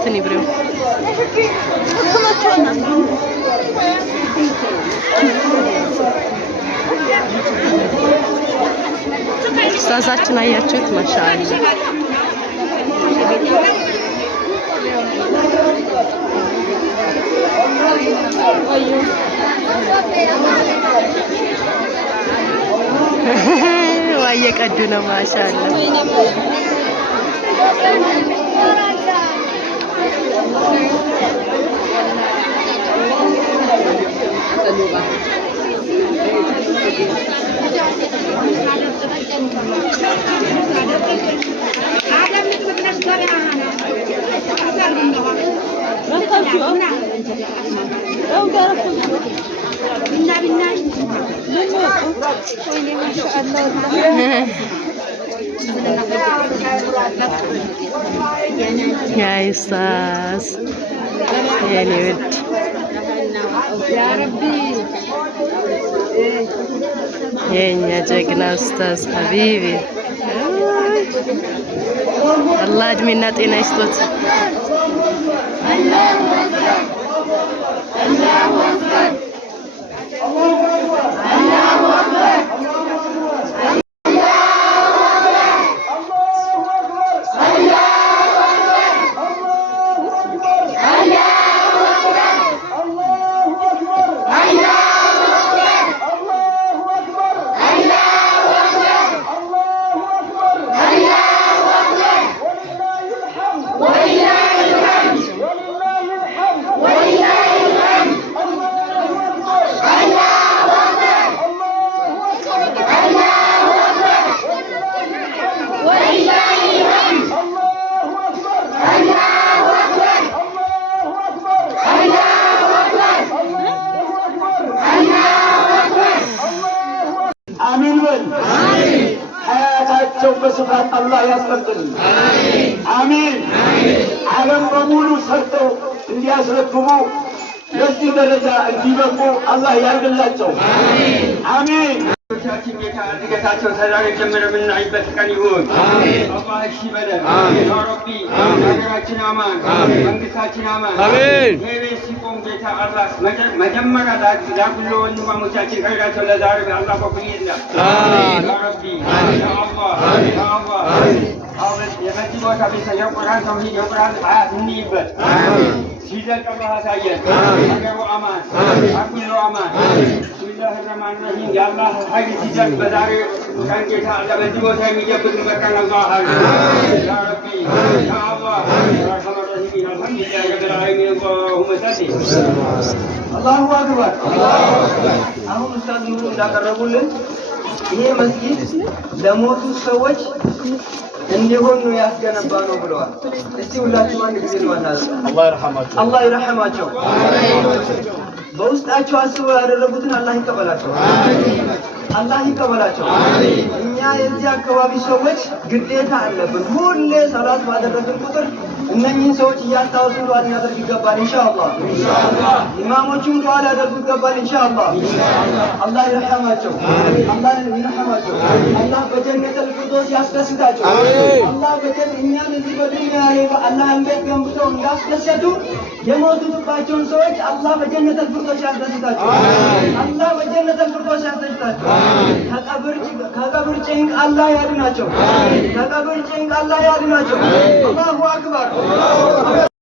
እንትን ይብሬው ኡስታዛችን አያችሁት ማሻአላ ዋየ ቀዱ ነው ማሻአላ يا أستاذ يا ولد يا ربي يا جاكنا أستاذ حبيبي الله أدمنا تينا يستوت الله أكبر الله أكبر الله أكبر በስፋት አላህ ያስቀጥል። አሚን። ዓለም በሙሉ ሰርተው እንዲያስረክቡ ለዚህ ደረጃ እንዲበቁ አላህ ያርግላቸው። አሚን። ጌታ እድገታቸው ከዛሬ ጀምሮ የምናይበት ቀን ይሁን። አላህ እሺ በለን። ያ ረቢ ሀገራችን አማን፣ መንግስታችን አማን። ይሄ ሲቆም ጌታ አላህ መጀመሪያ ላኩሎ ወንድማሞቻችን ከሄዳቸው ለዛሬ አላህ በኩል ይላል። ያ ረቢ ያ አላህ የመጅ ቦታ ቤተ የቁርአን ተውሂድ የቁርአን አያት እንይበት ሲዘልቅ አላህ ያሳየን። ሀገሩ አማን፣ አኩሎ አማን። ቢስሚላህ الرحمن الرحيم يا الله ሀይል ሲዘልቅ በዛሬ ቀን ጌታ ለመጅ ቦታ የሚጀብጥበት ቀን አላህ ያ ረቢ ያ አላህ ረህመ ረሂም አልሐምዱሊላህ ረብል ዓለሚን اللهم صل አላሁ አክበር አላሁ አክበር። አሁን ኡስታዝ ኑሩ እንዳቀረቡልን ይሄ መስጊድ ለሞቱ ሰዎች እንዲሆን ነው ያስገነባ ነው ብለዋል። እስቲ ሁላችሁ አንድ ጊዜ ነው አላህ ይረሐማቸው። በውስጣቸው አስበው ያደረጉትን አላህ ይቀበላቸው። አላህ ይቀበላቸው። እኛ የዚህ አካባቢ ሰዎች ግዴታ አለብን። ሁሌ ሰላት ባደረግን ቁጥር እነኚህን ሰዎች እያስታወስን ዱዓ ልናደርግ ይገባል። ኢንሻአላህ ኢማሞቹም ዱዓ ሊያደርጉ ይገባል። ኢንሻአላህ አላህ ይረሐማቸው። አላህ ይረሐማቸው። አላህ በጀነተል ፊርደውስ ያስደስታቸው። አላህ እኛን እዚህ በዱንያ ላይ አላህን ቤት ገንብተው እንዳስደሰቱ የሞቱባቸውን ሰዎች አላህ በጀነተል ፊርደውስ ያስደስታቸው። አላህ በጀነተል ፊርደውስ ያስደስታቸው። ከቀብር ጭንቅ አላህ ያድናቸው። ከቀብር ጭንቅ አላህ ያድናቸው። አላሁ አክበር።